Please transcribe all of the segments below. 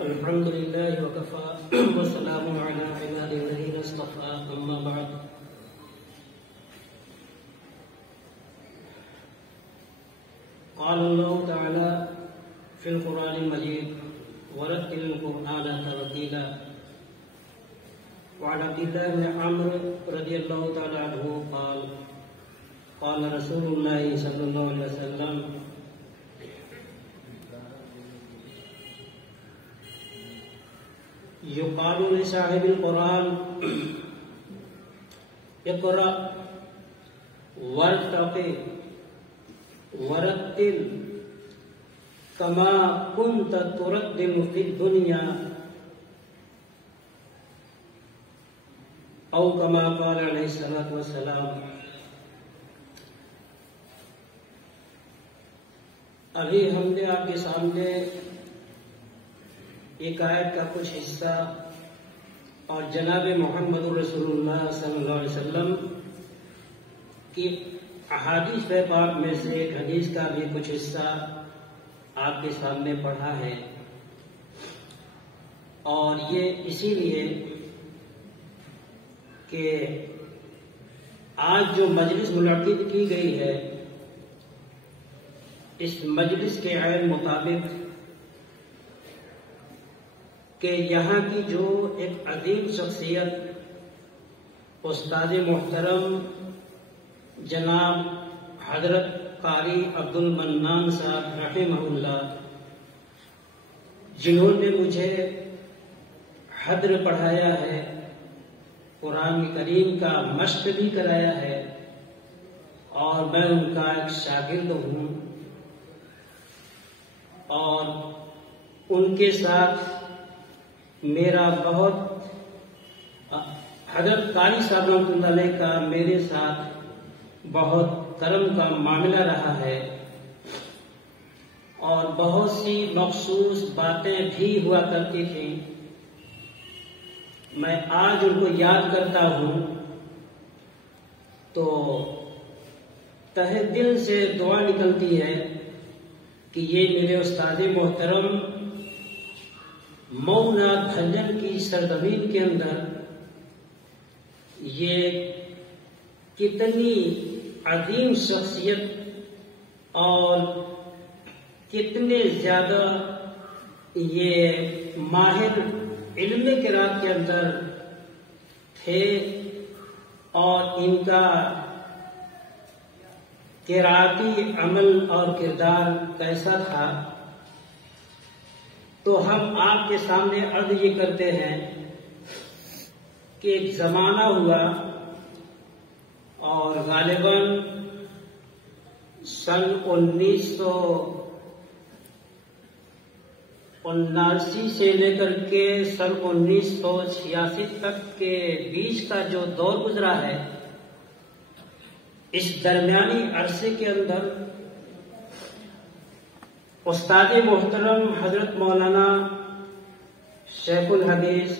الحمدللہ وکفى والسلام علی عبادہ الذین اصطفى اما بعد قال اللہ تعالی فی القرآن المجید ورتل القرآن ترتیلا وعن عبد اللہ بن عمرو رضی اللہ تعالی عنہ قال قال رسول اللہ صلی اللہ علیہ وسلم يقال لصاحب القرآن اقرأ وارتقي ورتل كما كنت ترتل في الدنيا أو كما قال عليه الصلاة والسلام۔ ابھی ہم نے آپ کے سامنے ایک آیت کا کچھ حصہ اور جناب محمد رسول اللہ صلی اللہ علیہ وسلم کی احادیث پاک میں سے ایک حدیث کا بھی کچھ حصہ آپ کے سامنے پڑھا ہے، اور یہ اسی لیے کہ آج جو مجلس منعقد کی گئی ہے اس مجلس کے عین مطابق کہ یہاں کی جو ایک عظیم شخصیت استاد محترم جناب حضرت قاری عبد المنان صاحب رحمہ اللہ، جنہوں نے مجھے حدر پڑھایا ہے، قرآن کریم کا مشق بھی کرایا ہے، اور میں ان کا ایک شاگرد ہوں، اور ان کے ساتھ میرا بہت حضرت قاری صاحب رحمۃ اللہ علیہ کا میرے ساتھ بہت کرم کا معاملہ رہا ہے، اور بہت سی مخصوص باتیں بھی ہوا کرتی تھیں۔ میں آج ان کو یاد کرتا ہوں تو تہہ دل سے دعا نکلتی ہے کہ یہ میرے استاد محترم مئو ناتھ بھنجن کی سرزمین کے اندر یہ کتنی عظیم شخصیت اور کتنے زیادہ یہ ماہر علم قرات کے اندر تھے، اور ان کا قراتی عمل اور کردار کیسا تھا۔ تو ہم آپ کے سامنے عرض یہ کرتے ہیں کہ ایک زمانہ ہوا، اور غالباً سن 1979 سے لے کر کے سن 1986 تک کے بیچ کا جو دور گزرا ہے، اس درمیانی عرصے کے اندر استاد محترم حضرت مولانا شیخ الحدیث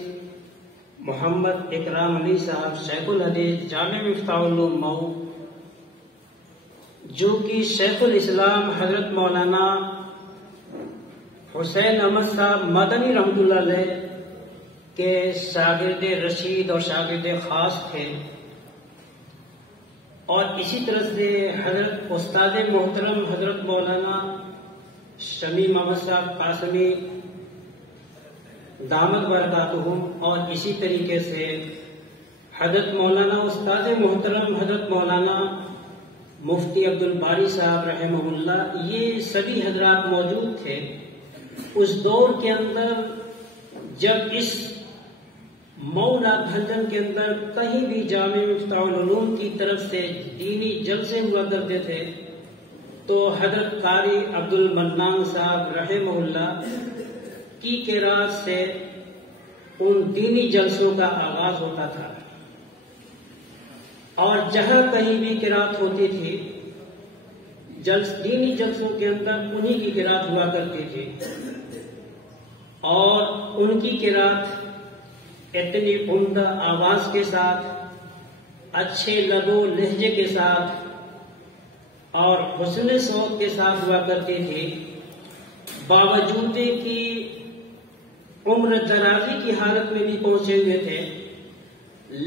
محمد اکرام علی صاحب شیخ الحدیث جامع مفتاح العلوم مئو، جو کہ شیخ الاسلام حضرت مولانا حسین احمد صاحب مدنی رحمۃ اللہ علیہ کے شاگرد رشید اور شاگرد خاص تھے، اور اسی طرح سے حضرت استاد محترم حضرت مولانا شمیم احمد صاحب قاسمی دامت برکاتہم، اور اسی طریقے سے حضرت مولانا استاد محترم حضرت مولانا مفتی عبد الباری صاحب رحمہ اللہ، یہ سبھی حضرات موجود تھے اس دور کے اندر جب اس مئو ناتھ بھنجن کے اندر کہیں بھی جامع مفتاح العلوم کی طرف سے دینی جلسے ہوا کرتے تھے، تو حضرت قاری عبد المنان صاحب رحمہ اللہ کی قرات سے ان دینی جلسوں کا آغاز ہوتا تھا، اور جہاں کہیں بھی قرات ہوتی تھی دینی جلسوں کے اندر انہی کی قرات ہوا کرتی تھی، اور ان کی قرات اتنی عمدہ آواز کے ساتھ، اچھے لب و لہجے کے ساتھ اور حسن صوت کے ساتھ ہوا کرتی تھی، باوجود کہ عمر درازی کی حالت میں بھی پہنچے ہوئے تھے،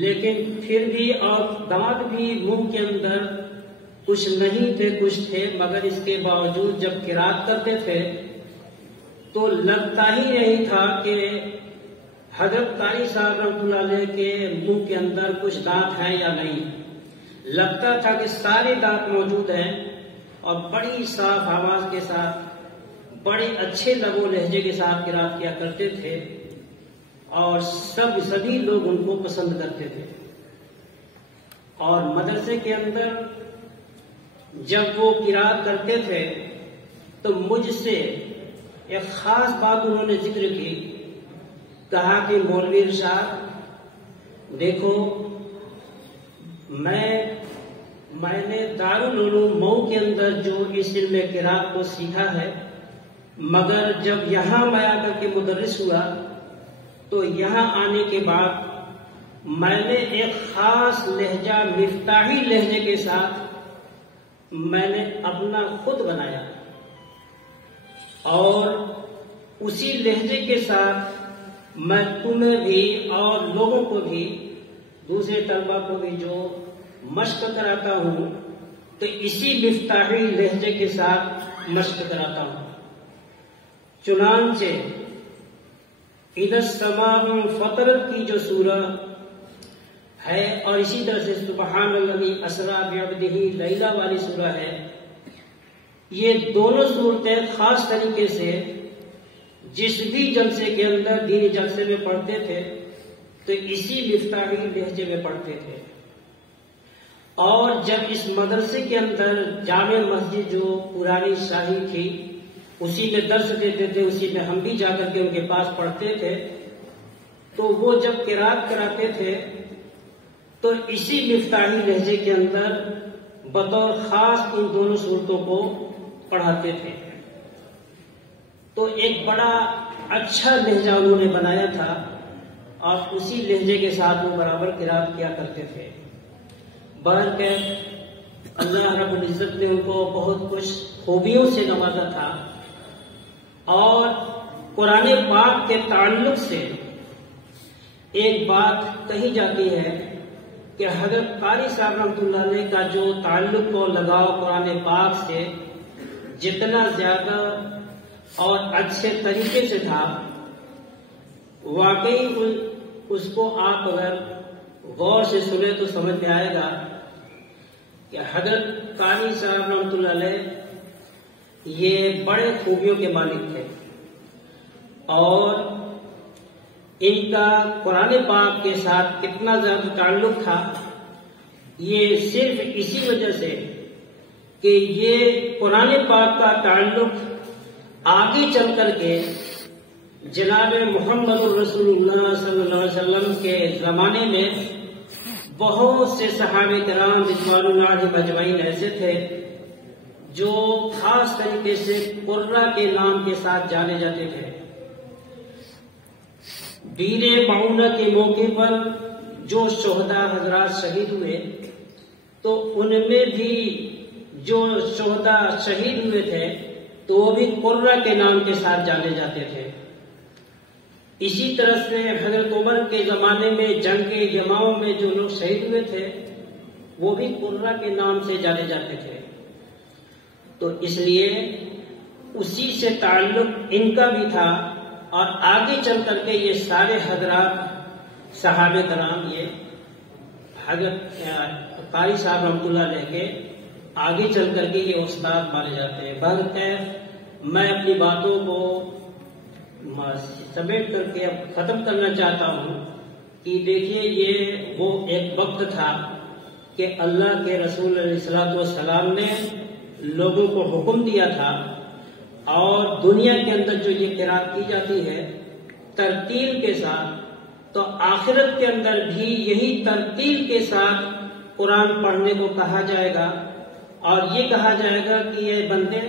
لیکن پھر بھی اور دانت بھی منہ کے اندر کچھ نہیں تھے، کچھ تھے، مگر اس کے باوجود جب قرات کرتے تھے تو لگتا ہی نہیں تھا کہ حضرت قاری صاحب رحمۃ اللہ علیہ کے منہ کے اندر کچھ دانت ہیں یا نہیں، لگتا تھا کہ سارے دانت موجود ہیں، اور بڑی صاف آواز کے ساتھ، بڑے اچھے لب و لہجے کے ساتھ قرات کیا کرتے تھے، اور سبھی لوگ ان کو پسند کرتے تھے۔ اور مدرسے کے اندر جب وہ قرات کرتے تھے تو مجھ سے ایک خاص بات انہوں نے ذکر کی، کہا کہ مولوی ارشاد دیکھو، میں نے دارالعلوم مئو کے اندر جو اس علم قرات کو سیکھا ہے، مگر جب یہاں میں آ کر کے مدرس ہوا تو یہاں آنے کے بعد میں نے ایک خاص لہجہ، مفتاحی لہجے کے ساتھ میں نے اپنا خود بنایا، اور اسی لہجے کے ساتھ میں تمہیں بھی اور لوگوں کو بھی، دوسرے طلبہ کو بھی جو مشق کراتا ہوں تو اسی مفتاحی لہجے کے ساتھ مشق کراتا ہوں۔ چنانچہ اذا السماء فطرت کی جو سورہ ہے، اور اسی طرح سے سبحان الذی اسریٰ بعبدہ لیلا والی سورہ ہے، یہ دونوں صورتیں خاص طریقے سے جس بھی جلسے کے اندر دینی جلسے میں پڑھتے تھے تو اسی مفتاحی لہجے میں پڑھتے تھے۔ اور جب اس مدرسے کے اندر جامع مسجد جو پرانی شاہی تھی اسی میں درس دیتے تھے، اسی میں ہم بھی جا کر کے ان کے پاس پڑھتے تھے، تو وہ جب قرات کراتے تھے تو اسی مفتاحی لہجے کے اندر بطور خاص ان دونوں صورتوں کو پڑھاتے تھے۔ تو ایک بڑا اچھا لہجہ انہوں نے بنایا تھا، اور اسی لہجے کے ساتھ وہ برابر قرات کیا کرتے تھے۔ بہرکیف اللہ رب العزت نے ان کو بہت کچھ خوبیوں سے نوازا تھا، اور قرآن پاک کے تعلق سے ایک بات کہی جاتی ہے کہ حضرت قاری صاحب رحمۃ اللہ علیہ کا جو تعلق و لگاؤ قرآن پاک سے جتنا زیادہ اور اچھے طریقے سے تھا، واقعی اس کو آپ اگر غور سے سنیں تو سمجھ میں آئے گا کہ حضرت قاری صاحب رحمۃ اللہ علیہ یہ بڑے خوبیوں کے مالک تھے، اور ان کا قرآن پاک کے ساتھ کتنا زیادہ تعلق تھا، یہ صرف اسی وجہ سے کہ یہ قرآن پاک کا تعلق آگے چل کر کے جناب محمد الرسول اللہ صلی اللہ علیہ وسلم کے زمانے میں بہت سے صحابہ کرام رضوان اللہ اجمعین ایسے تھے جو خاص طریقے سے قرہ کے نام کے ساتھ جانے جاتے تھے۔ دین معونہ کے موقع پر جو شہداء حضرات شہید ہوئے تو ان میں بھی جو شہداء شہید ہوئے تھے تو وہ بھی قرہ کے نام کے ساتھ جانے جاتے تھے۔ اسی طرح سے حضرت عمر کے زمانے میں جنگ یمامہ میں جو لوگ شہید ہوئے تھے وہ بھی قرہ کے نام سے جانے جاتے تھے۔ تو اس لیے اسی سے تعلق ان کا بھی تھا، اور آگے چل کر کے یہ سارے حضرات صحابہ کرام یہ حضرت قاری صاحب رحمۃ اللہ علیہ کے آگے چل کر کے یہ استاد مانے جاتے ہیں۔ بہرکیف میں اپنی باتوں کو سمیٹ کر کے اب ختم کرنا چاہتا ہوں کہ دیکھیے یہ وہ ایک وقت تھا کہ اللہ کے رسول علیہ الصلوۃ والسلام نے لوگوں کو حکم دیا تھا، اور دنیا کے اندر جو یہ قرات کی جاتی ہے ترتیل کے ساتھ، تو آخرت کے اندر بھی یہی ترتیل کے ساتھ قرآن پڑھنے کو کہا جائے گا، اور یہ کہا جائے گا کہ یہ بندے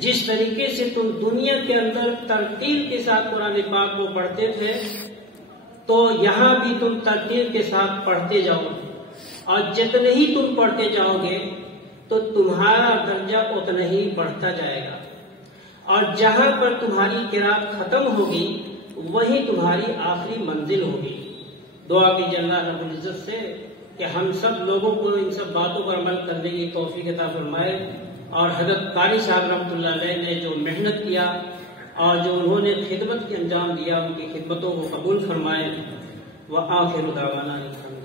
جس طریقے سے تم دنیا کے اندر ترتیل کے ساتھ قرآن پاک کو پڑھتے تھے، تو یہاں بھی تم ترتیل کے ساتھ پڑھتے جاؤ، اور جتنے ہی تم پڑھتے جاؤ گے تو تمہارا درجہ اتنا ہی بڑھتا جائے گا، اور جہاں پر تمہاری قرات ختم ہوگی وہی تمہاری آخری منزل ہوگی۔ دعا کیجیے اللہ رب العزت سے کہ ہم سب لوگوں کو ان سب باتوں پر عمل کرنے کی توفیق عطا فرمائے، اور حضرت قاری صاحب رحمۃ اللہ علیہ نے جو محنت کیا اور جو انہوں نے خدمت کے انجام دیا، ان کی خدمتوں کو قبول فرمائے۔ وآخر دعوانا الحمد